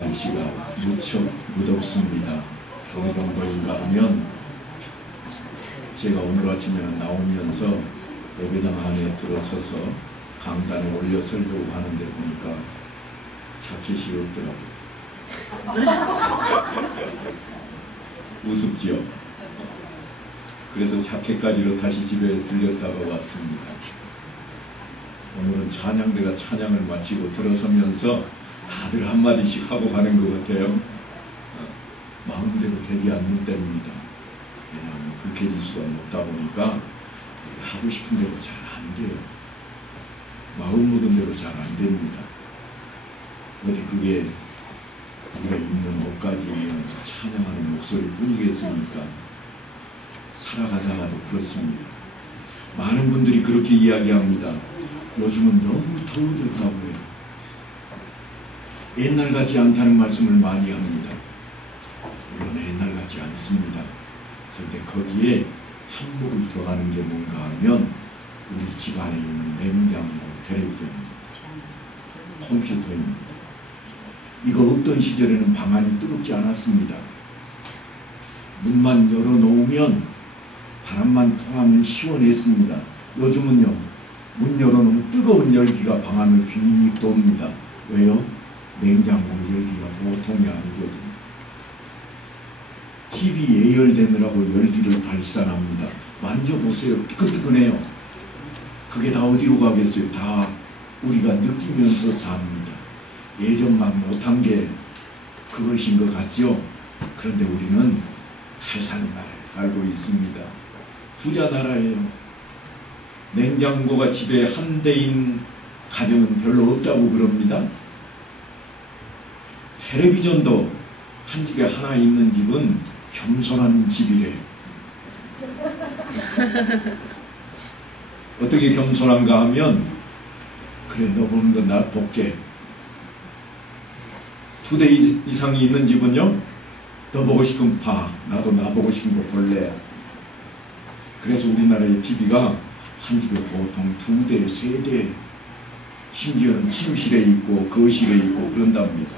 날씨가 무척 무덥습니다. 어느 정도인가 하면 제가 오늘 아침에 나오면서 예배당 안에 들어서서 강단에 올려 설교를 하는데 보니까 자켓이 없더라고요. 우습지요. 그래서 자켓까지로 다시 집에 들렸다가 왔습니다. 오늘은 찬양대가 찬양을 마치고 들어서면서 다들 한마디씩 하고 가는 것 같아요. 마음대로 되지 않는 때입니다. 왜냐하면 불쾌질 수가 높다 보니까 하고 싶은 대로 잘 안 돼요. 마음 먹은 대로 잘 안 됩니다. 어디 그게 우리가 입는 옷까지 찬양하는 목소리뿐이겠습니까? 살아가다가도 그렇습니다. 많은 분들이 그렇게 이야기합니다. 요즘은 너무 더워졌다고 해요. 옛날 같지 않다는 말씀을 많이 합니다. 물론 옛날 같지 않습니다. 그런데 거기에 한복을 더하는 게 뭔가 하면 우리 집 안에 있는 냉장고, 텔레비전입니다. 컴퓨터입니다. 이거 어떤 시절에는 방안이 뜨겁지 않았습니다. 문만 열어놓으면 바람만 통하면 시원했습니다. 요즘은요, 문 열어놓으면 뜨거운 열기가 방 안을 휙 돕니다. 왜요? 냉장고 열기가 보통이 아니거든요. TV 예열되느라고 열기를 발산합니다. 만져보세요. 뜨끈뜨끈해요. 그게 다 어디로 가겠어요? 다 우리가 느끼면서 삽니다. 예전만 못한 게 그것인 것 같죠? 그런데 우리는 잘 사는 나라에 살고 있습니다. 부자 나라예요. 냉장고가 집에 한 대인 가정은 별로 없다고 그럽니다. 텔레비전도 한 집에 하나 있는 집은 겸손한 집이래요. 어떻게 겸손한가 하면, 그래 너 보는 건 나 볼게. 2대 이상이 있는 집은요, 너 보고 싶으면 봐. 나도 나 보고 싶은 거 볼래. 그래서 우리나라의 TV가 한 집에 보통 2대, 3대, 심지어는 침실에 있고 거실에 있고 그런답니다.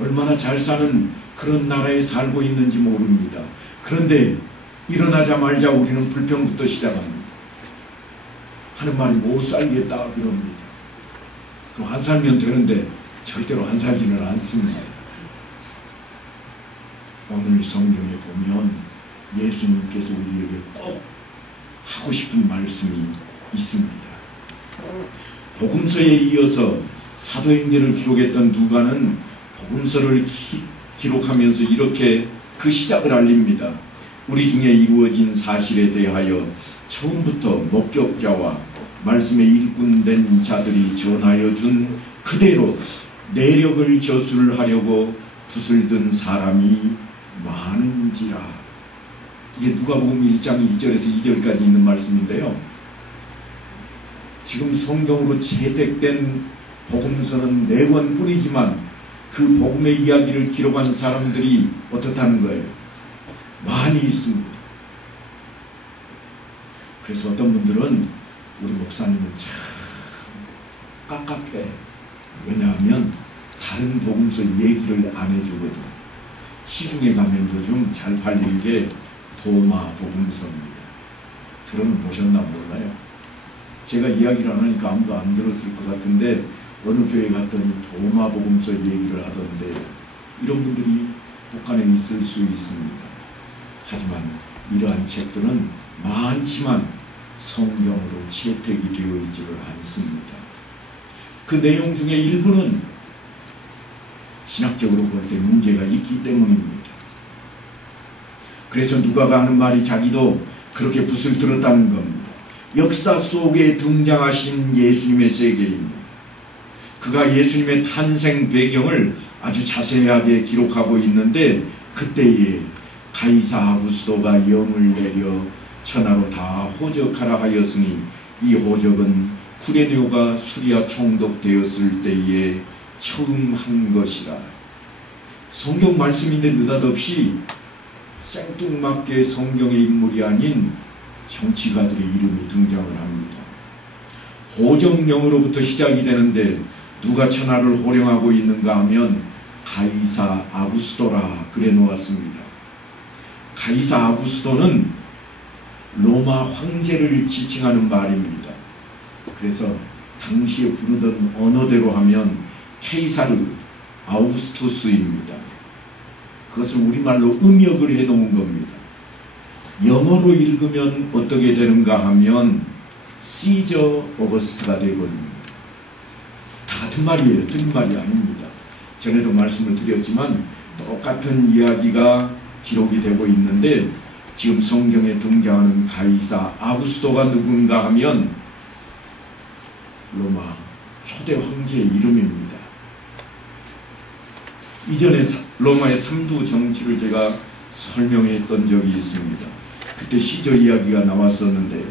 얼마나 잘 사는 그런 나라에 살고 있는지 모릅니다. 그런데 일어나자마자 우리는 불평부터 시작합니다. 하는 말이 못 살겠다 그럽니다. 그럼 안 살면 되는데 절대로 안 살지는 않습니다. 오늘 성경에 보면 예수님께서 우리에게 꼭 하고 싶은 말씀이 있습니다. 복음서에 이어서 사도행전을 기록했던 누가는 복음서를 기록하면서 이렇게 그 시작을 알립니다. 우리 중에 이루어진 사실에 대하여 처음부터 목격자와 말씀에 일꾼된 자들이 전하여 준 그대로 내력을 저술하려고 붓을 든 사람이 많은지라. 이게 누가복음 1장 1절에서 2절까지 있는 말씀인데요. 지금 성경으로 채택된 복음서는 4권뿐이지만 그 복음의 이야기를 기록한 사람들이 어떻다는 거예요? 많이 있습니다. 그래서 어떤 분들은 우리 목사님은 참 깝깝해. 왜냐하면 다른 복음서 얘기를 안 해주거든. 시중에 가면 요즘 잘 팔리는 게 도마 복음서입니다. 들어보셨나 몰라요. 제가 이야기를 안 하니까 아무도 안 들었을 것 같은데 어느 교회 갔더니 도마 복음서 얘기를 하던데 이런 분들이 북한에 있을 수 있습니다. 하지만 이러한 책들은 많지만 성경으로 채택이 되어 있지를 않습니다. 그 내용 중에 일부는 신학적으로 볼 때 문제가 있기 때문입니다. 그래서 누가가 하는 말이 자기도 그렇게 붓을 들었다는 겁니다. 역사 속에 등장하신 예수님의 세계입니다. 그가 예수님의 탄생 배경을 아주 자세하게 기록하고 있는데 그때에 가이사 아구스도가 영을 내려 천하로 다 호적하라 하였으니 이 호적은 쿠레네오가 수리아 총독되었을 때에 처음 한 것이라. 성경 말씀인데 느닷없이 생뚱맞게 성경의 인물이 아닌 정치가들의 이름이 등장을 합니다. 호정령으로부터 시작이 되는데 누가 천하를 호령하고 있는가 하면 가이사 아구스토라 그래 놓았습니다. 가이사 아구스토는 로마 황제를 지칭하는 말입니다. 그래서 당시에 부르던 언어대로 하면 케이사르 아우구스투스입니다. 그것을 우리말로 음역을 해 놓은 겁니다. 영어로 읽으면 어떻게 되는가 하면 시저 어거스트가 되어버립니다. 다 같은 말이에요. 틀린 말이 아닙니다. 전에도 말씀을 드렸지만 똑같은 이야기가 기록이 되고 있는데 지금 성경에 등장하는 가이사 아구스토가 누군가 하면 로마 초대 황제의 이름입니다. 이전에 로마의 삼두 정치를 제가 설명했던 적이 있습니다. 그때 시저 이야기가 나왔었는데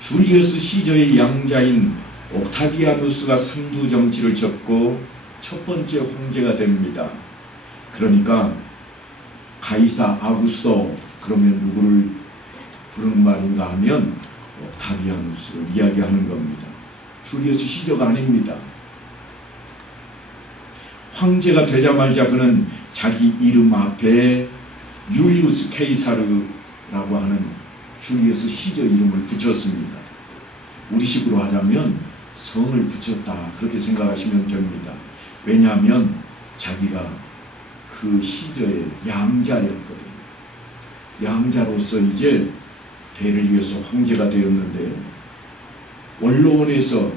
줄리어스 시저의 양자인 옥타비아누스가 삼두 정치를 접고 첫 번째 황제가 됩니다. 그러니까 가이사 아구스토 그러면 누구를 부르는 말인가 하면 옥타비아누스를 이야기하는 겁니다. 줄리어스 시저가 아닙니다. 황제가 되자마자 그는 자기 이름 앞에 율리우스 케이사르라고 하는 줄리어스 시저 이름을 붙였습니다. 우리식으로 하자면 성을 붙였다 그렇게 생각하시면 됩니다. 왜냐하면 자기가 그 시저의 양자였거든요. 양자로서 이제 대를 이어서 황제가 되었는데 원로원에서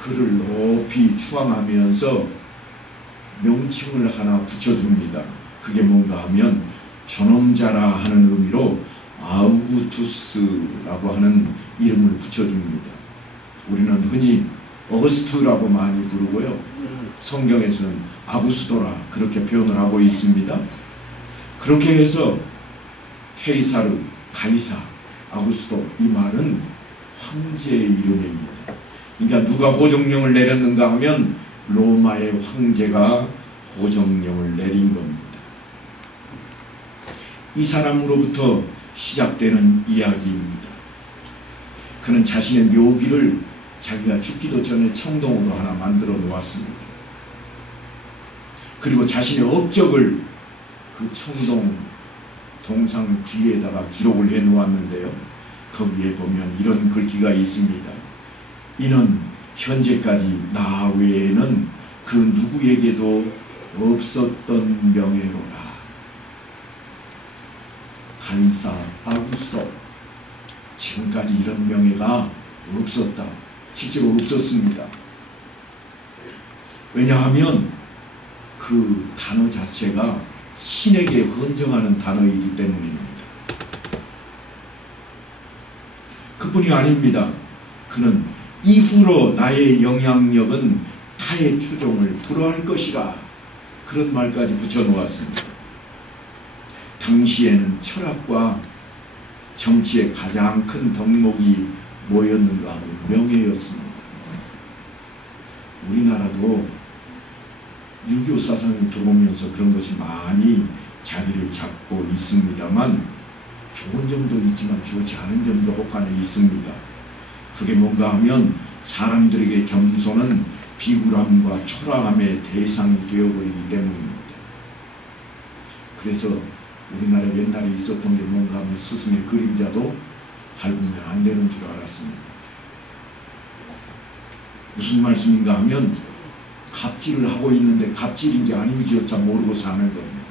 그를 높이 추앙하면서 명칭을 하나 붙여줍니다. 그게 뭔가 하면 존엄자라 하는 의미로 아우구투스라고 하는 이름을 붙여줍니다. 우리는 흔히 어거스트라고 많이 부르고요. 성경에서는 아구스토라 그렇게 표현을 하고 있습니다. 그렇게 해서 케이사르, 가이사, 아구스토 이 말은 황제의 이름입니다. 그러니까 누가 호정령을 내렸는가 하면 로마의 황제가 호정령을 내린 겁니다. 이 사람으로부터 시작되는 이야기입니다. 그는 자신의 묘비를 자기가 죽기도 전에 청동으로 하나 만들어 놓았습니다. 그리고 자신의 업적을 그 청동 동상 뒤에다가 기록을 해 놓았는데요. 거기에 보면 이런 글귀가 있습니다. 이는 현재까지 나 외에는 그 누구에게도 없었던 명예로라. 가이사 아구스토 지금까지 이런 명예가 없었다. 실제로 없었습니다. 왜냐하면 그 단어 자체가 신에게 헌정하는 단어이기 때문입니다. 그뿐이 아닙니다. 그는 이후로 나의 영향력은 타의 추종을 불허할 것이라 그런 말까지 붙여놓았습니다. 당시에는 철학과 정치의 가장 큰 덕목이 뭐였는가 하면 명예였습니다. 우리나라도 유교 사상이 들어오면서 그런 것이 많이 자리를 잡고 있습니다만 좋은 점도 있지만 좋지 않은 점도 혹간에 있습니다. 그게 뭔가 하면 사람들에게 겸손은 비굴함과 초라함의 대상이 되어버리기 때문입니다. 그래서 우리나라 옛날에 있었던 게 뭔가 하면 스승의 그림자도 밟으면 안 되는 줄 알았습니다. 무슨 말씀인가 하면 갑질을 하고 있는데 갑질인지 아닌지조차 모르고 사는 겁니다.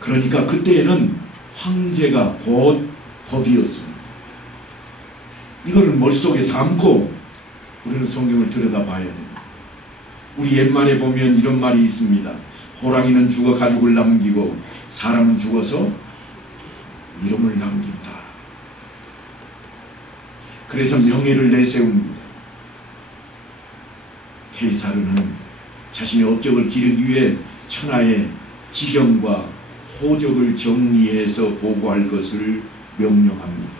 그러니까 그때에는 황제가 곧 법이었습니다. 이거를 머릿속에 담고 우리는 성경을 들여다봐야 됩니다. 우리 옛말에 보면 이런 말이 있습니다. 호랑이는 죽어 가죽을 남기고 사람은 죽어서 이름을 남긴다. 그래서 명예를 내세웁니다. 케이사르는 자신의 업적을 기르기 위해 천하의 지경과 호적을 정리해서 보고할 것을 명령합니다.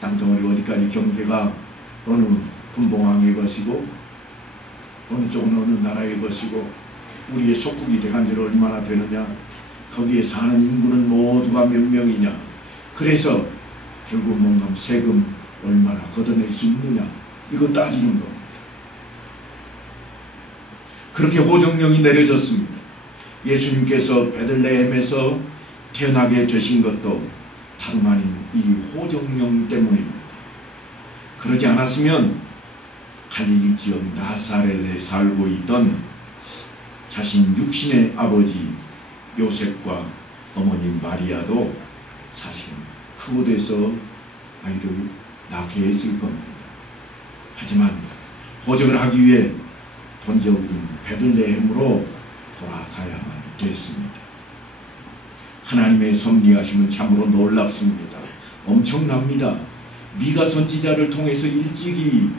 땅덩어리 어디까지 경계가 어느 분봉왕의 것이고 어느 쪽은 어느 나라의 것이고 우리의 속국이 돼간 지 얼마나 되느냐, 거기에 사는 인구는 모두가 몇 명이냐, 그래서 결국 뭔가 세금 얼마나 걷어낼 수 있느냐, 이거 따지는 겁니다. 그렇게 호정령이 내려졌습니다. 예수님께서 베들레헴에서 태어나게 되신 것도 다름 아닌 이 호정령 때문입니다. 그러지 않았으면 갈릴리 지역 나사렛에 살고 있던 자신 육신의 아버지 요셉과 어머니 마리아도 사실은 그곳에서 아이를 낳게 했을 겁니다. 하지만 호적을 하기 위해 본적인 베들레헴으로 돌아가야만 됐습니다. 하나님의 섭리하심은 참으로 놀랍습니다. 엄청납니다. 미가 선지자를 통해서 일찍이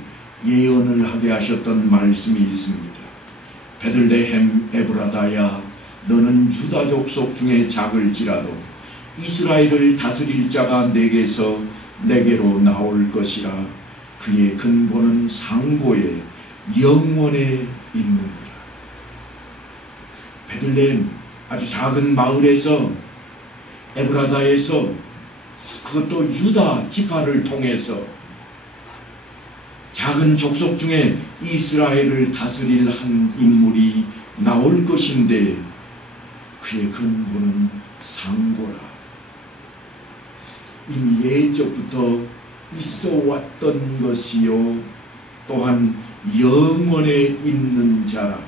예언을 하게 하셨던 말씀이 있습니다. 베들레헴 에브라다야, 너는 유다 족속 중에 작을지라도 이스라엘을 다스릴 자가 내게로 나올 것이라. 그의 근본은 상고에 영원에 있느니라. 베들레헴 아주 작은 마을에서, 에브라다에서, 그것도 유다 지파를 통해서 작은 족속 중에 이스라엘을 다스릴 한 인물이 나올 것인데 그의 근본은 상고라. 이미 예적부터 있어 왔던 것이요 또한 영원에 있는 자라.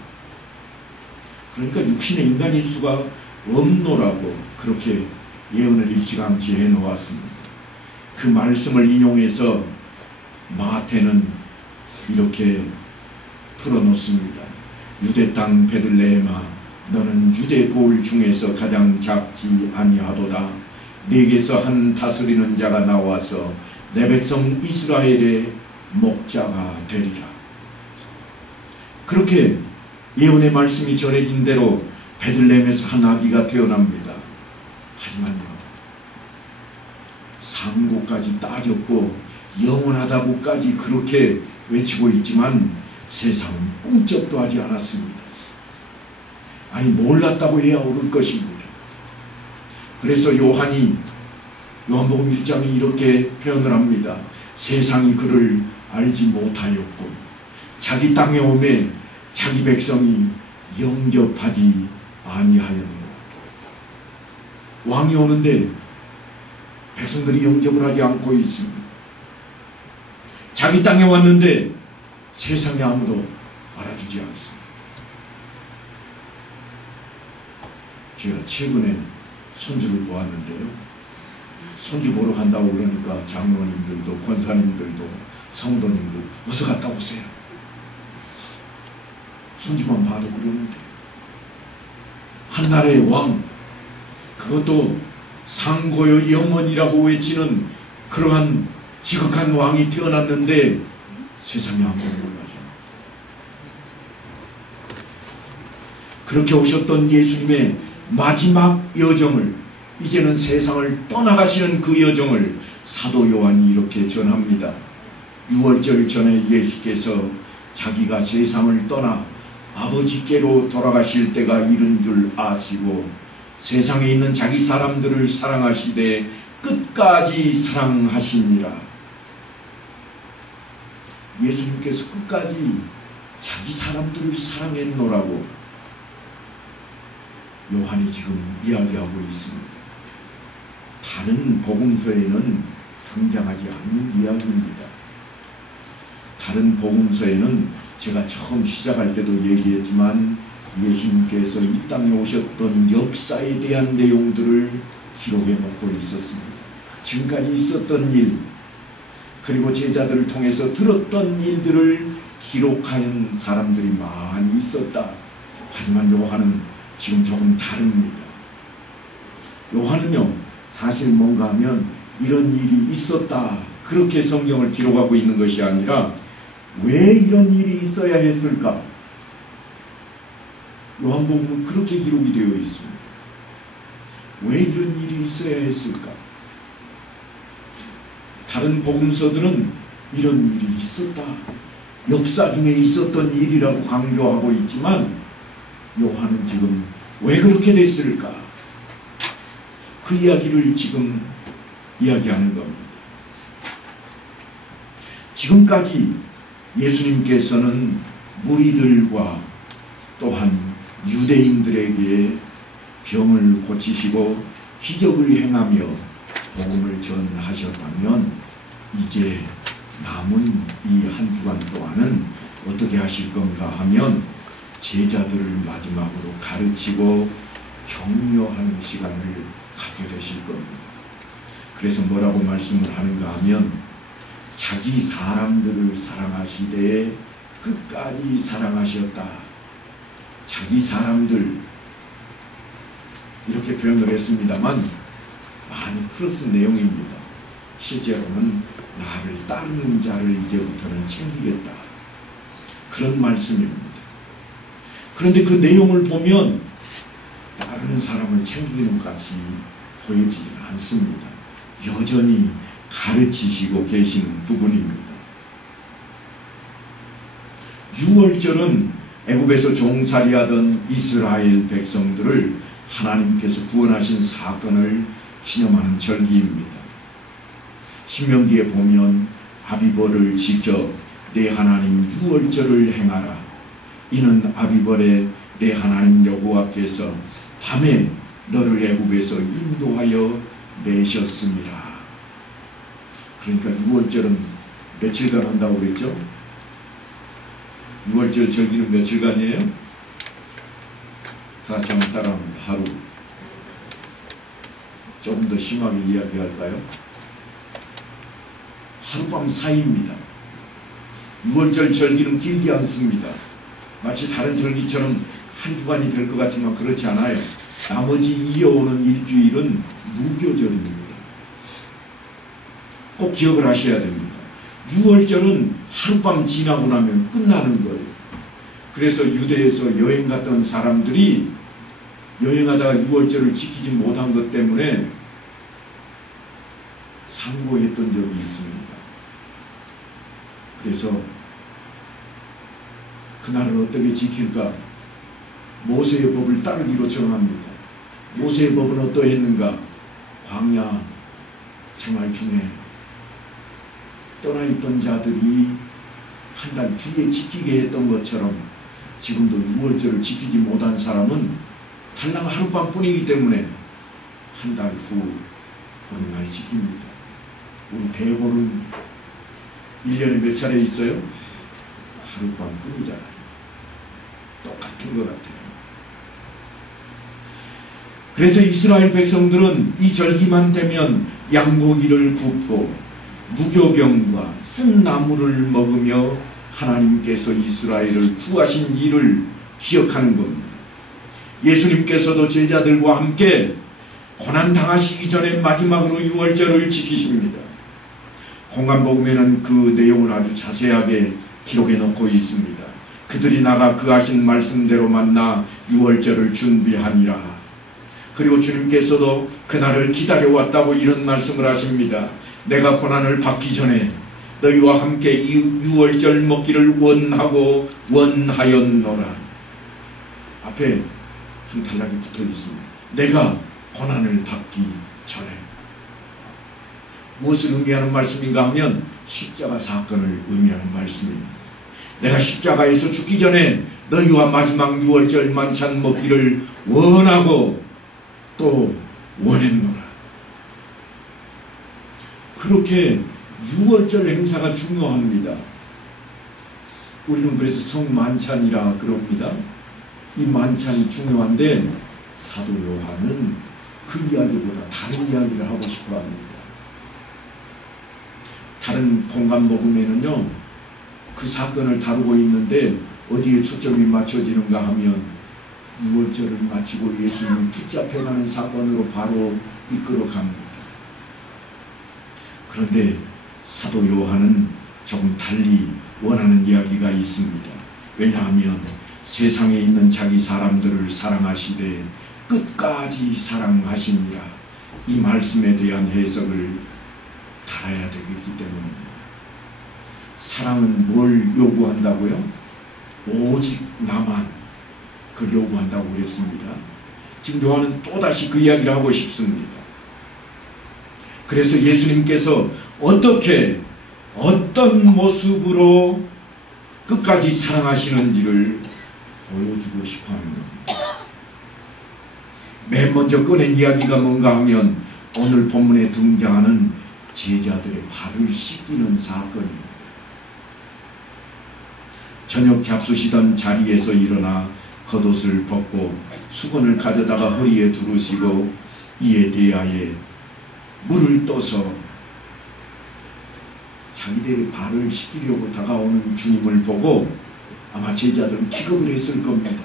그러니까 육신의 인간일 수가 없노라고 그렇게 예언을 일찌감치 해놓았습니다. 그 말씀을 인용해서 마태는 이렇게 풀어놓습니다. 유대 땅 베들레헴아, 너는 유대 고을 중에서 가장 작지 아니하도다. 네게서 한 다스리는 자가 나와서 내 백성 이스라엘의 목자가 되리라. 그렇게 예언의 말씀이 전해진 대로 베들레헴에서 한 아기가 태어납니다. 하지만요, 상고까지 따졌고 영원하다고까지 그렇게 외치고 있지만 세상은 꿈쩍도 하지 않았습니다. 아니, 몰랐다고 해야 옳을 것입니다. 그래서 요한이 요한복음 1장에 이렇게 표현을 합니다. 세상이 그를 알지 못하였고 자기 땅에 오매 자기 백성이 영접하지 아니하였노라. 왕이 오는데 백성들이 영접을 하지 않고 있습니다. 자기 땅에 왔는데 세상에 아무도 알아주지 않습니다. 제가 최근에 손주를 보았는데요, 손주 보러 간다고 그러니까 장로님들도 권사님들도 성도님도 어서 갔다 오세요. 손주만 봐도 그러는데 한나라의 왕, 그것도 상고의 영원이라고 외치는 그러한 지극한 왕이 태어났는데 세상에 아무도 몰라죠. 그렇게 오셨던 예수님의 마지막 여정을, 이제는 세상을 떠나가시는 그 여정을 사도 요한이 이렇게 전합니다. 6월절 전에 예수께서 자기가 세상을 떠나 아버지께로 돌아가실 때가 이른 줄 아시고 세상에 있는 자기 사람들을 사랑하시되 끝까지 사랑하시니라. 예수님께서 끝까지 자기 사람들을 사랑했노라고 요한이 지금 이야기하고 있습니다. 다른 복음서에는 등장하지 않는 이야기입니다. 다른 복음서에는 제가 처음 시작할 때도 얘기했지만 예수님께서 이 땅에 오셨던 역사에 대한 내용들을 기록해 놓고 있었습니다. 지금까지 있었던 일, 그리고 제자들을 통해서 들었던 일들을 기록한 사람들이 많이 있었다. 하지만 요한은 지금 조금 다릅니다. 요한은요, 사실 뭔가 하면 이런 일이 있었다, 그렇게 성경을 기록하고 있는 것이 아니라 왜 이런 일이 있어야 했을까? 요한복음은 그렇게 기록이 되어 있습니다. 왜 이런 일이 있어야 했을까? 다른 복음서들은 이런 일이 있었다, 역사 중에 있었던 일이라고 강조하고 있지만 요한은 지금 왜 그렇게 됐을까? 그 이야기를 지금 이야기하는 겁니다. 지금까지 예수님께서는 무리들과 또한 유대인들에게 병을 고치시고 기적을 행하며 복음을 전하셨다면 이제 남은 이 한 주간 동안은 어떻게 하실 건가 하면 제자들을 마지막으로 가르치고 격려하는 시간을 갖게 되실 겁니다. 그래서 뭐라고 말씀을 하는가 하면 자기 사람들을 사랑하시되 끝까지 사랑하셨다. 자기 사람들 이렇게 표현을 했습니다만 많이 플러스 내용입니다. 실제로는 나를 따르는 자를 이제부터는 챙기겠다. 그런 말씀입니다. 그런데 그 내용을 보면 따르는 사람을 챙기는 것 같이 보여지지는 않습니다. 여전히 가르치시고 계시는 부분입니다. 유월절은 애굽에서 종살이하던 이스라엘 백성들을 하나님께서 구원하신 사건을 기념하는 절기입니다. 신명기에 보면 아비벌을 지켜 내 하나님 유월절을 행하라. 이는 아비벌에 내 하나님 여호와께서 밤에 너를 애굽에서 인도하여 내셨습니다. 그러니까 유월절은 며칠간 한다고 그랬죠? 유월절 절기는 며칠간이에요? 다 같이 한번 따라합니다. 하루. 조금 더 심하게 이야기할까요? 하룻밤 사이입니다. 유월절 절기는 길지 않습니다. 마치 다른 절기처럼 한 주간이 될 것 같지만 그렇지 않아요. 나머지 이어오는 일주일은 무교절입니다. 꼭 기억을 하셔야 됩니다. 유월절은 하룻밤 지나고 나면 끝나는 거예요. 그래서 유대에서 여행 갔던 사람들이 여행하다가 유월절을 지키지 못한 것 때문에 상고했던 적이 있습니다. 그래서 그날을 어떻게 지킬까? 모세의 법을 따르기로 정합니다. 모세의 법은 어떠했는가? 광야 생활 중에 떠나있던 자들이 한 달 뒤에 지키게 했던 것처럼 지금도 유월절을 지키지 못한 사람은 달랑 하룻밤뿐이기 때문에 한 달 후 보름날 지킵니다. 우리 대보름 1년에 몇 차례 있어요? 하룻밤뿐이잖아요. 똑같은 것 같아요. 그래서 이스라엘 백성들은 이 절기만 되면 양고기를 굽고 무교병과 쓴 나물을 먹으며 하나님께서 이스라엘을 구하신 일을 기억하는 겁니다. 예수님께서도 제자들과 함께 고난당하시기 전에 마지막으로 유월절을 지키십니다. 공관복음에는 그 내용을 아주 자세하게 기록해 놓고 있습니다. 그들이 나가 그 하신 말씀대로 만나 유월절을 준비하니라. 그리고 주님께서도 그날을 기다려왔다고 이런 말씀을 하십니다. 내가 고난을 받기 전에 너희와 함께 이 유월절 먹기를 원하고 원하였노라. 앞에 한 단락이 붙어 있습니다. 내가 고난을 받기 전에. 무엇을 의미하는 말씀인가 하면 십자가 사건을 의미하는 말씀입니다. 내가 십자가에서 죽기 전에 너희와 마지막 유월절 만찬 먹기를 원하고 또 원했노라. 그렇게 유월절 행사가 중요합니다. 우리는 그래서 성만찬이라 그럽니다. 이 만찬이 중요한데 사도 요한은 그 이야기보다 다른 이야기를 하고 싶어 합니다. 다른 공관복음에는요 그 사건을 다루고 있는데 어디에 초점이 맞춰지는가 하면 유월절을 마치고 예수님이 붙잡혀가는 사건으로 바로 이끌어갑니다. 그런데 사도 요한은 조금 달리 원하는 이야기가 있습니다. 왜냐하면 세상에 있는 자기 사람들을 사랑하시되 끝까지 사랑하시니라. 이 말씀에 대한 해석을 달아야 되겠기 때문입니다. 사랑은 뭘 요구한다고요? 오직 나만 그걸 요구한다고 그랬습니다. 지금 요한은 또다시 그 이야기를 하고 싶습니다. 그래서 예수님께서 어떻게 어떤 모습으로 끝까지 사랑하시는지를 보여주고 싶어하는 겁니다. 맨 먼저 꺼낸 이야기가 뭔가 하면 오늘 본문에 등장하는 제자들의 발을 씻기는 사건입니다. 저녁 잡수시던 자리에서 일어나 겉옷을 벗고 수건을 가져다가 허리에 두르시고 이에 대하여 물을 떠서 자기들의 발을 씻기려고 다가오는 주님을 보고 아마 제자들은 기겁을 했을 겁니다.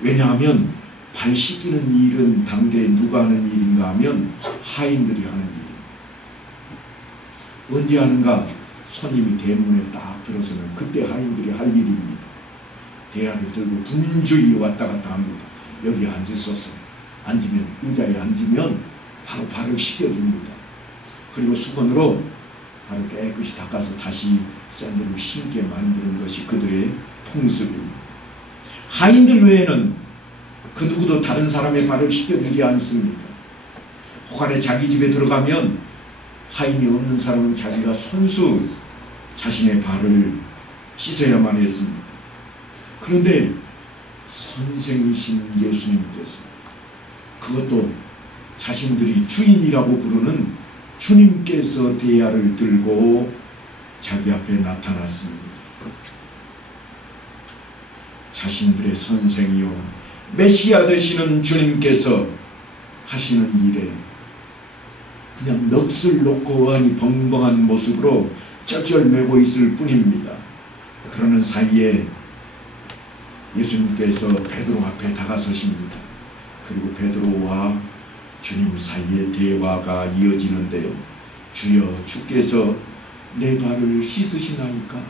왜냐하면 발 씻기는 일은 당대에 누가 하는 일인가 하면 하인들이 하는 일입니다. 언제 하는가? 손님이 대문에 딱 들어서면 그때 하인들이 할 일입니다. 대야를 들고 분주히 왔다 갔다 합니다. 여기 앉으소서. 앉으면, 의자에 앉으면 바로 발을 씻겨줍니다. 그리고 수건으로 발을 깨끗이 닦아서 다시 샌들을 신게 만드는 것이 그들의 풍습입니다. 하인들 외에는 그 누구도 다른 사람의 발을 씻겨주지 않습니다. 혹한에 자기 집에 들어가면 하인이 없는 사람은 자기가 손수 자신의 발을 씻어야만 했습니다. 그런데 선생이신 예수님께서 그것도 자신들이 주인이라고 부르는 주님께서 대야를 들고 자기 앞에 나타났습니다. 자신들의 선생이요 메시아 되시는 주님께서 하시는 일에 그냥 넋을 놓고 어안이 벙벙한 모습으로 쩔쩔매고 있을 뿐입니다. 그러는 사이에 예수님께서 베드로 앞에 다가서십니다. 그리고 베드로와 주님 사이에 대화가 이어지는데요. 주여, 주께서 내 발을 씻으시나이까?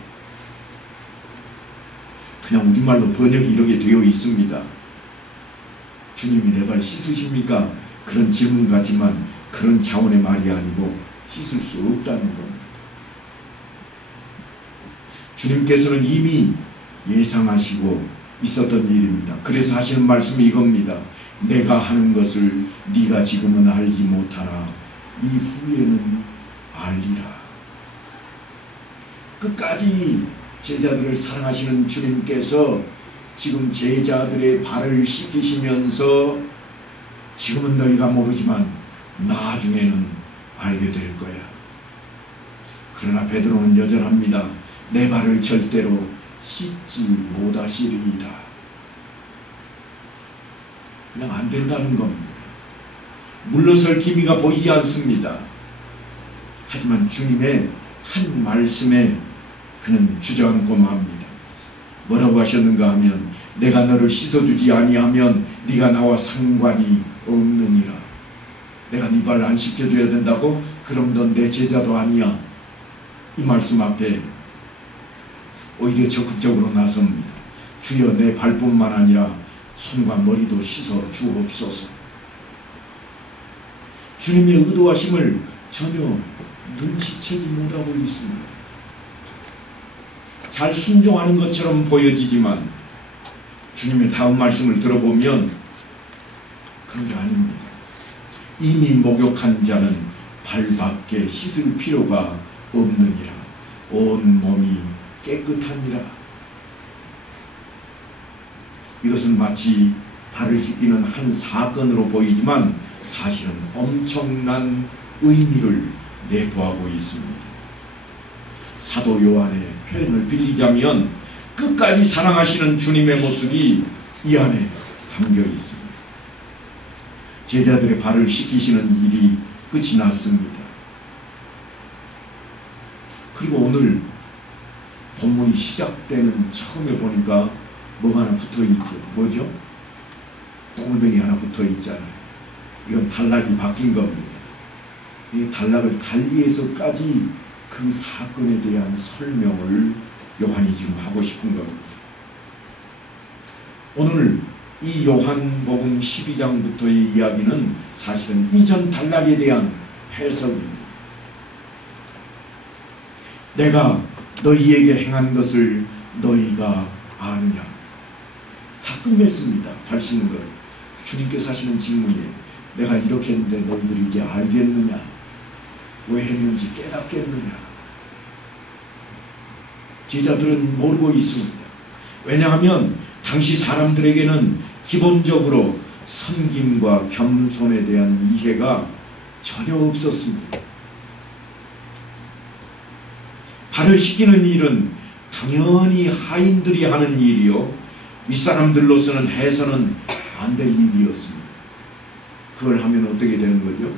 그냥 우리말로 번역이 이렇게 되어 있습니다. 주님이 내 발 씻으십니까? 그런 질문 같지만 그런 차원의 말이 아니고 씻을 수 없다는 겁니다. 주님께서는 이미 예상하시고 있었던 일입니다. 그래서 하시는 말씀이 이겁니다. 내가 하는 것을 네가 지금은 알지 못하나 이후에는 알리라. 끝까지 제자들을 사랑하시는 주님께서 지금 제자들의 발을 씻기시면서 지금은 너희가 모르지만 나중에는 알게 될 거야. 그러나 베드로는 여전합니다. 내 발을 절대로 씻지 못하시리이다. 그냥 안 된다는 겁니다. 물러설 기미가 보이지 않습니다. 하지만 주님의 한 말씀에 그는 주저앉고 맙니다. 뭐라고 하셨는가 하면 내가 너를 씻어주지 아니하면 네가 나와 상관이 없느니라. 내가 네 발 안 씻겨줘야 된다고? 그럼 넌 내 제자도 아니야. 이 말씀 앞에 오히려 적극적으로 나섭니다. 주여, 내 발뿐만 아니라 손과 머리도 씻어 주옵소서. 주님의 의도하심을 전혀 눈치채지 못하고 있습니다. 잘 순종하는 것처럼 보여지지만 주님의 다음 말씀을 들어보면 그런 게 아닙니다. 이미 목욕한 자는 발밖에 씻을 필요가 없느니라. 온 몸이 깨끗하니라. 이것은 마치 발을 씻기는 한 사건으로 보이지만 사실은 엄청난 의미를 내포하고 있습니다. 사도 요한의 표현을 빌리자면 끝까지 사랑하시는 주님의 모습이 이 안에 담겨 있습니다. 제자들의 발을 씻기시는 일이 끝이 났습니다. 그리고 오늘 본문이 시작되는 처음에 보니까 뭐가 하나 붙어있죠. 뭐죠? 똥배기 하나 붙어있잖아요. 이건 단락이 바뀐 겁니다. 이 단락을 달리해서까지 그 사건에 대한 설명을 요한이 지금 하고 싶은 겁니다. 오늘 이 요한복음 12장부터의 이야기는 사실은 이전 단락에 대한 해석입니다. 내가 너희에게 행한 것을 너희가 아느냐. 다 끝냈습니다. 발 씻는 걸. 주님께서 하시는 질문이에요. 내가 이렇게 했는데 너희들이 이제 알겠느냐? 왜 했는지 깨닫겠느냐? 제자들은 모르고 있습니다. 왜냐하면 당시 사람들에게는 기본적으로 섬김과 겸손에 대한 이해가 전혀 없었습니다. 발을 씻기는 일은 당연히 하인들이 하는 일이요, 윗사람들로서는 해서는 안 될 일이었습니다. 그걸 하면 어떻게 되는 거죠?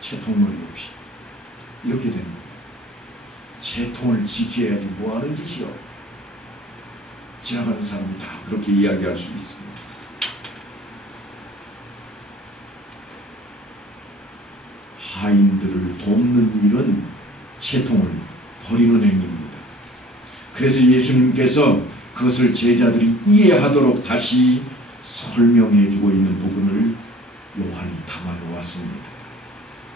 채통머리 없이 이렇게 되는 거예요. 채통을 지켜야지 뭐하는 짓이요? 지나가는 사람이 다 그렇게 이야기할 수 있습니다. 하인들을 돕는 일은 채통을 버리는 행위입니다. 그래서 예수님께서 그것을 제자들이 이해하도록 다시 설명해 주고 있는 부분을 요한이 담아 놓았습니다.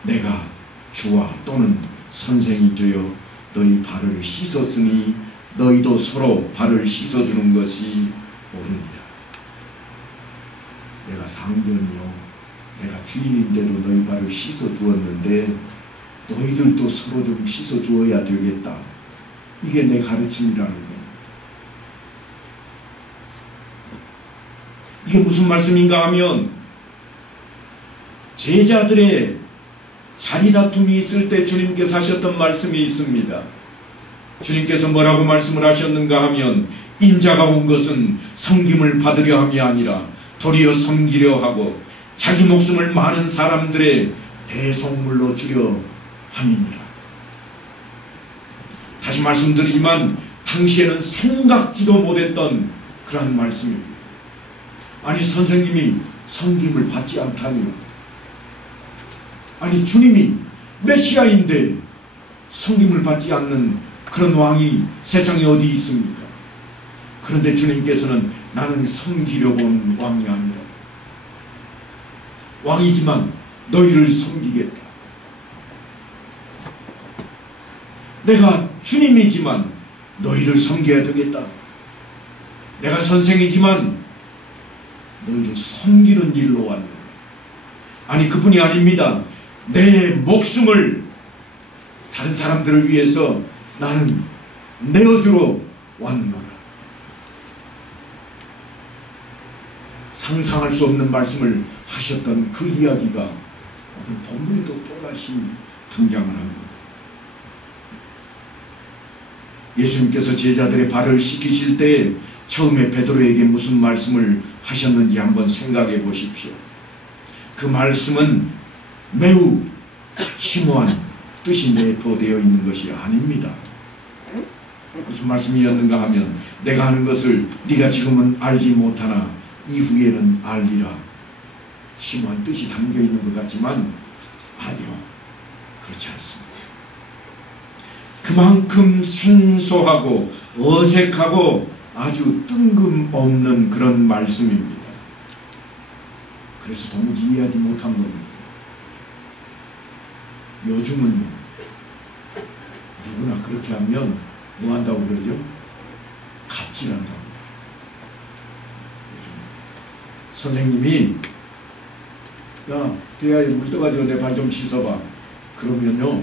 내가 주와 또는 선생이 되어 너희 발을 씻었으니 너희도 서로 발을 씻어주는 것이 옳으니라. 내가 상전이요, 내가 주인인데도 너희 발을 씻어주었는데 너희들도 서로 좀 씻어주어야 되겠다. 이게 내 가르침이라는 거예요. 이게 무슨 말씀인가 하면, 제자들의 자리다툼이 있을 때 주님께서 하셨던 말씀이 있습니다. 주님께서 뭐라고 말씀을 하셨는가 하면, 인자가 온 것은 섬김을 받으려 함이 아니라 도리어 섬기려 하고 자기 목숨을 많은 사람들의 대속물로 주려 함이니라. 다시 말씀드리지만 당시에는 생각지도 못했던 그러한 말씀입니다. 아니, 선생님이 섬김을 받지 않다니요. 아니, 주님이 메시아인데 섬김을 받지 않는 그런 왕이 세상에 어디 있습니까? 그런데 주님께서는 나는 섬기려고 온 왕이 아니라 왕이지만 너희를 섬기겠다. 내가 주님이지만 너희를 섬겨야 되겠다. 내가 선생이지만 너희를 섬기는 일로 왔노라. 아니, 그뿐이 아닙니다. 내 목숨을 다른 사람들을 위해서 나는 내어주러 왔노라. 상상할 수 없는 말씀을 하셨던 그 이야기가 오늘 본문에도 또다시 등장을 합니다. 예수님께서 제자들의 발을 씻기실 때 처음에 베드로에게 무슨 말씀을 하셨는지 한번 생각해 보십시오. 그 말씀은 매우 심오한 뜻이 내포되어 있는 것이 아닙니다. 무슨 말씀이었는가 하면, 내가 하는 것을 네가 지금은 알지 못하나 이후에는 알리라. 심오한 뜻이 담겨 있는 것 같지만 아니요, 그렇지 않습니다. 그만큼 생소하고 어색하고 아주 뜬금없는 그런 말씀입니다. 그래서 도무지 이해하지 못한 겁니다. 요즘은요, 누구나 그렇게 하면 뭐 한다고 그러죠? 갑질한다고. 선생님이 야, 대야에 물 떠가지고 내 발 좀 씻어봐. 그러면요,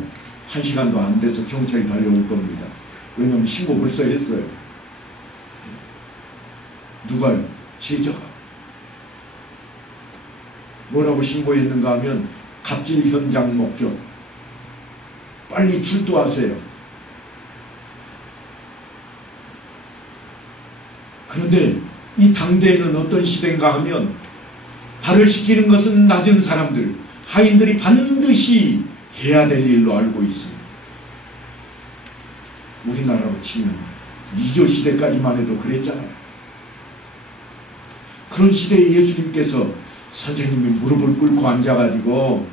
1시간도 안 돼서 경찰이 달려올 겁니다. 왜냐하면 신고 벌써 했어요. 누가요? 제자가. 뭐라고 신고했는가 하면, 갑질 현장 목격. 빨리 출두하세요. 그런데 이 당대에는 어떤 시대인가 하면, 발을 씻기는 것은 낮은 사람들, 하인들이 반드시 해야 될 일로 알고 있습니다. 우리나라로 치면 2조 시대까지만 해도 그랬잖아요. 그런 시대에 예수님께서 선생님이 무릎을 꿇고 앉아가지고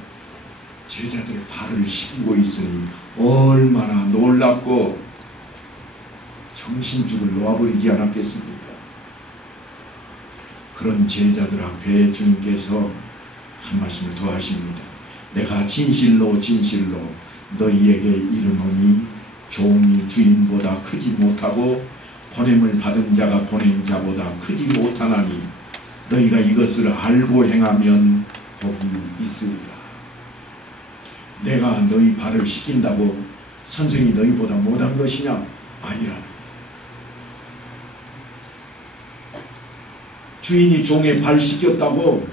제자들의 발을 씻기고 있으니 얼마나 놀랍고 정신줄을 놓아버리지 않았겠습니까? 그런 제자들 앞에 주님께서 한 말씀을 더 하십니다. 내가 진실로 진실로 너희에게 이르노니 종이 주인보다 크지 못하고 보냄을 받은 자가 보낸 자보다 크지 못하나니 너희가 이것을 알고 행하면 복이 있으리라. 내가 너희 발을 씻긴다고 선생이 너희보다 못한 것이냐? 아니라. 주인이 종에 발 씻겼다고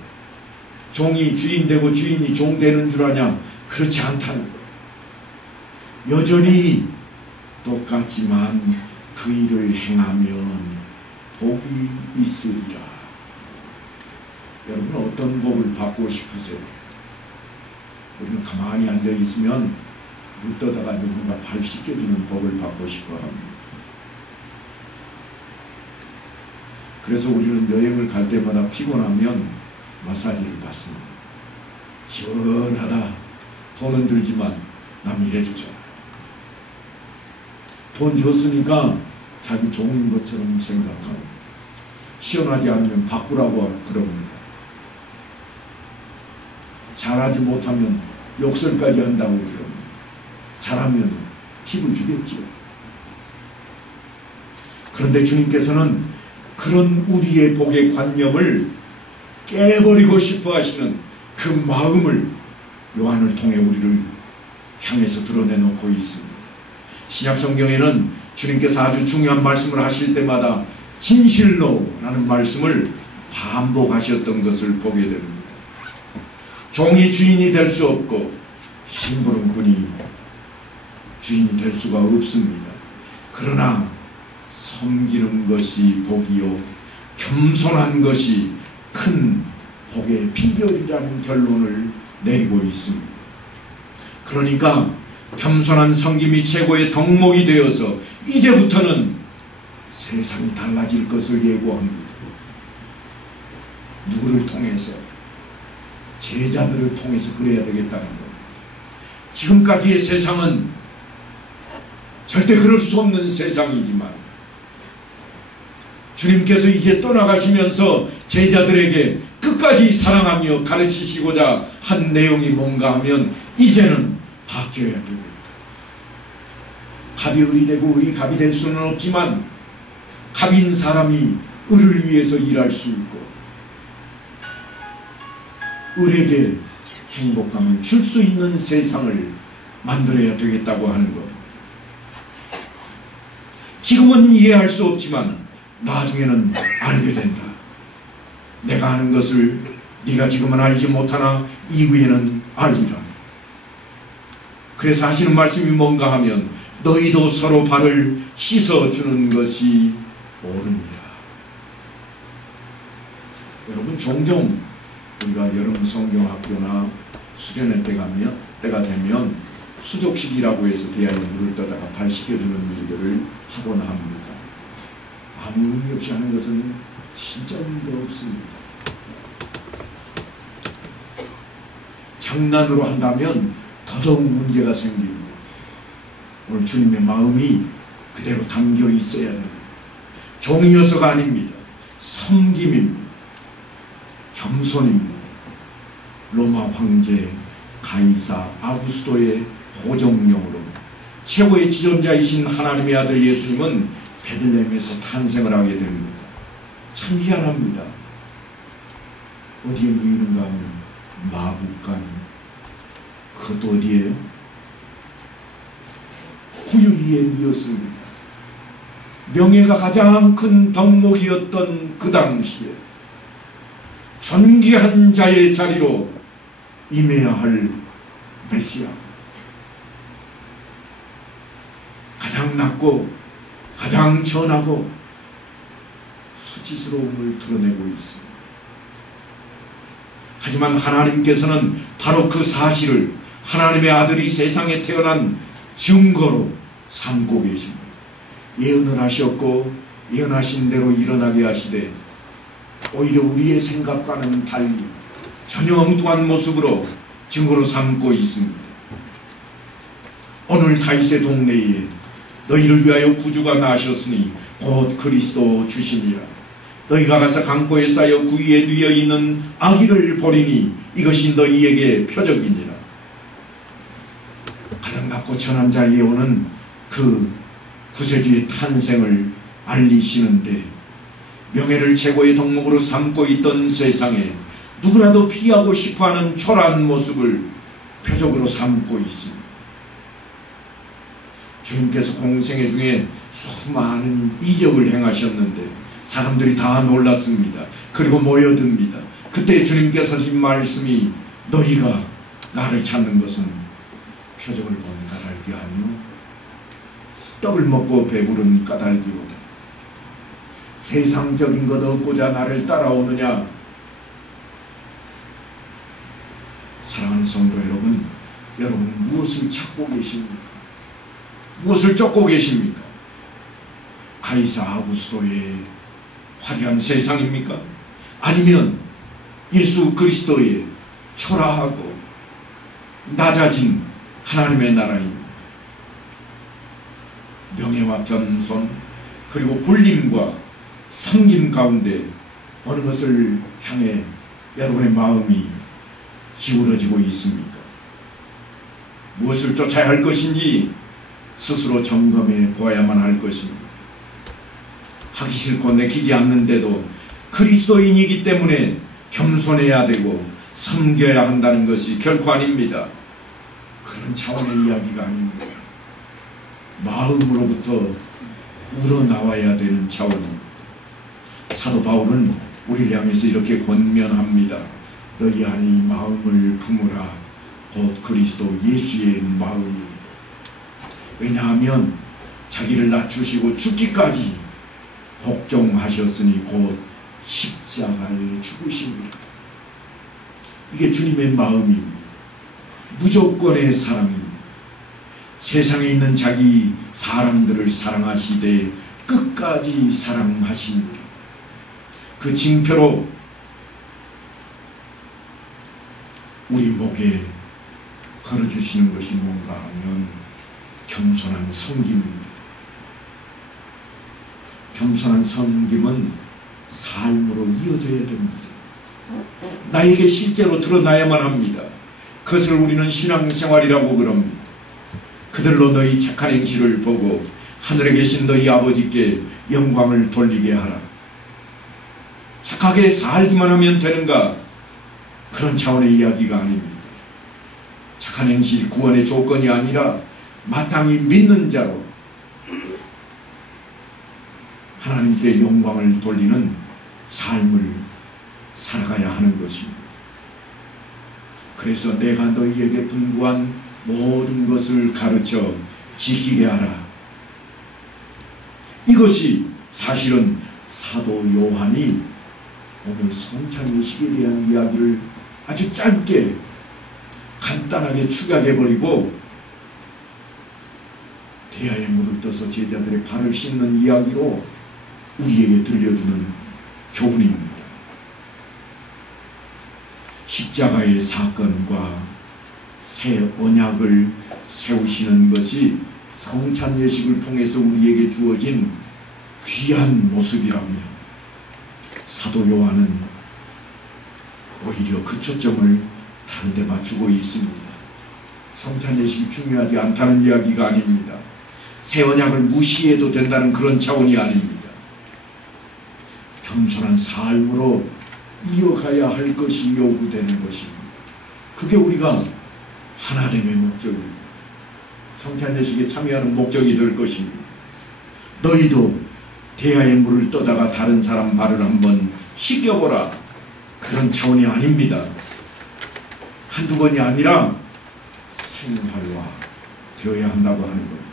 종이 주인 되고 주인이 종 되는 줄 아냐? 그렇지 않다는 거예요. 여전히 똑같지만 그 일을 행하면 복이 있으리라. 여러분 어떤 복을 받고 싶으세요? 우리는 가만히 앉아 있으면 물 떠다가 누군가 발 씻겨주는 복을 받고 싶어 합니다. 그래서 우리는 여행을 갈 때마다 피곤하면 마사지를 받습니다. 시원하다. 돈은 들지만 남이 해주잖아요. 돈 줬으니까 자기 종인 것처럼 생각하고 시원하지 않으면 바꾸라고 그럽니다. 잘하지 못하면 욕설까지 한다고 그럽니다. 잘하면 팁을 주겠지요. 그런데 주님께서는 그런 우리의 복의 관념을 깨버리고 싶어 하시는 그 마음을 요한을 통해 우리를 향해서 드러내놓고 있습니다. 신약성경에는 주님께서 아주 중요한 말씀을 하실 때마다 진실로 라는 말씀을 반복하셨던 것을 보게 됩니다. 종이 주인이 될 수 없고 심부름꾼이 주인이 될 수가 없습니다. 그러나 섬기는 것이 복이요 겸손한 것이 큰 복의 비결이라는 결론을 내리고 있습니다. 그러니까 겸손한 섬김이 최고의 덕목이 되어서 이제부터는 세상이 달라질 것을 예고합니다. 누구를 통해서? 제자들을 통해서 그래야 되겠다는 겁니다. 지금까지의 세상은 절대 그럴 수 없는 세상이지만 주님께서 이제 떠나가시면서 제자들에게 끝까지 사랑하며 가르치시고자 한 내용이 뭔가 하면 이제는 바뀌어야 됩니다. 갑이 을이 되고 을이 갑이 될 수는 없지만 갑인 사람이 을을 위해서 일할 수 있고 을에게 행복감을 줄 수 있는 세상을 만들어야 되겠다고 하는 것. 지금은 이해할 수 없지만 나중에는 알게 된다. 내가 아는 것을 네가 지금은 알지 못하나 이후에는 알리라. 그래서 하시는 말씀이 뭔가 하면 너희도 서로 발을 씻어주는 것이 옳으니라. 여러분 종종 우리가 여름 성경학교나 수련회 때가 되면 수족식이라고 해서 대야에 물을 떠다가 발 씻겨주는 일들을 하곤 합니다. 아무 의미 없이 하는 것은 진짜 의미가 없습니다. 장난으로 한다면 더더욱 문제가 생깁니다. 오늘 주님의 마음이 그대로 담겨 있어야 됩니다. 종이어서가 아닙니다. 섬김입니다. 겸손입니다. 로마 황제 가이사 아구스도의 호정령으로 최고의 지존자이신 하나님의 아들 예수님은 베들레헴에서 탄생을 하게 됩니다. 참 희한합니다. 어디에 누이는가 하면 마국간, 그것도 어디에요? 구유리에 누였습니다. 명예가 가장 큰 덕목이었던 그 당시에 존귀한 자의 자리로 임해야 할 메시아, 가장 낮고 가장 천하고 수치스러움을 드러내고 있습니다. 하지만 하나님께서는 바로 그 사실을 하나님의 아들이 세상에 태어난 증거로 삼고 계십니다. 예언을 하셨고 예언하신 대로 일어나게 하시되 오히려 우리의 생각과는 달리 전혀 엉뚱한 모습으로 증거로 삼고 있습니다. 오늘 다윗의 동네에 너희를 위하여 구주가 나셨으니 곧 그리스도 주시니라. 너희가 가서 강포에 쌓여 구위에 누여 있는 아기를 보리니 이것이 너희에게 표적이니라. 가장 낮고 천한 자리에 오는 그 구세주의 탄생을 알리시는데 명예를 최고의 덕목으로 삼고 있던 세상에 누구라도 피하고 싶어하는 초라한 모습을 표적으로 삼고 있습니다. 주님께서 공생애 중에 수많은 이적을 행하셨는데 사람들이 다 놀랐습니다. 그리고 모여듭니다. 그때 주님께서 하신 말씀이 너희가 나를 찾는 것은 표적을 본 까닭이 아니오 떡을 먹고 배부른 까닭이오다. 세상적인 것 얻고자 나를 따라오느냐. 사랑하는 성도 여러분, 여러분 무엇을 찾고 계십니까? 무엇을 쫓고 계십니까? 가이사 아구스도의 화려한 세상입니까? 아니면 예수 그리스도의 초라하고 낮아진 하나님의 나라입니까? 명예와 겸손 그리고 굴림과 섬김 가운데 어느 것을 향해 여러분의 마음이 기울어지고 있습니까? 무엇을 쫓아야 할 것인지 스스로 점검해 보아야만 할 것입니다. 하기 싫고 내키지 않는데도 그리스도인이기 때문에 겸손해야 되고 섬겨야 한다는 것이 결코 아닙니다. 그런 차원의 이야기가 아닙니다. 마음으로부터 우러나와야 되는 차원입니다. 사도 바울은 우리를 향해서 이렇게 권면합니다. 너희 안에 이 마음을 품으라. 곧 그리스도 예수의 마음입니다. 왜냐하면 자기를 낮추시고 죽기까지 복종하셨으니 곧 십자가에 죽으십니다. 이게 주님의 마음입니다. 무조건의 사랑입니다. 세상에 있는 자기 사람들을 사랑하시되 끝까지 사랑하십니다. 그 징표로 우리 목에 걸어주시는 것이 뭔가 하면 겸손한 섬김입니다. 겸손한 섬김은 삶으로 이어져야 됩니다. 나에게 실제로 드러나야만 합니다. 그것을 우리는 신앙생활이라고 그럽니다. 그들로 너희 착한 행실을 보고 하늘에 계신 너희 아버지께 영광을 돌리게 하라. 착하게 살기만 하면 되는가? 그런 차원의 이야기가 아닙니다. 착한 행실 구원의 조건이 아니라 마땅히 믿는 자로 하나님께 영광을 돌리는 삶을 살아가야 하는 것입니다. 그래서 내가 너희에게 분부한 모든 것을 가르쳐 지키게 하라. 이것이 사실은 사도 요한이 오늘 성찬의식에 대한 이야기를 아주 짧게 간단하게 축약해버리고 대야에 물을 떠서 제자들의 발을 씻는 이야기로 우리에게 들려주는 교훈입니다. 십자가의 사건과 새 언약을 세우시는 것이 성찬 예식을 통해서 우리에게 주어진 귀한 모습이라면 사도 요한은 오히려 그 초점을 다른 데 맞추고 있습니다. 성찬 예식이 중요하지 않다는 이야기가 아닙니다. 새 언약을 무시해도 된다는 그런 차원이 아닙니다. 겸손한 삶으로 이어가야 할 것이 요구되는 것입니다. 그게 우리가 하나됨의 목적입니다. 성찬 예식에 참여하는 목적이 될 것입니다. 너희도 대야의 물을 떠다가 다른 사람 발을 한번 씻겨보라. 그런 차원이 아닙니다. 한두 번이 아니라 생활화 되어야 한다고 하는 겁니다.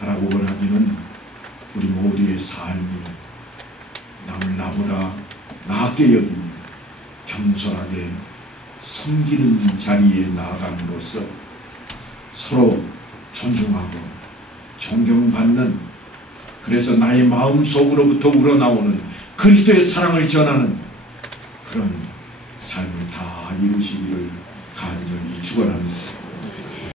하라고 원하기는 우리 모두의 삶이 남을 나보다 낫게 여기며 겸손하게 섬기는 자리에 나아감으로써 서로 존중하고 존경받는, 그래서 나의 마음속으로부터 우러나오는 그리스도의 사랑을 전하는 그런 삶을 다 이루시기를 간절히 축원합니다.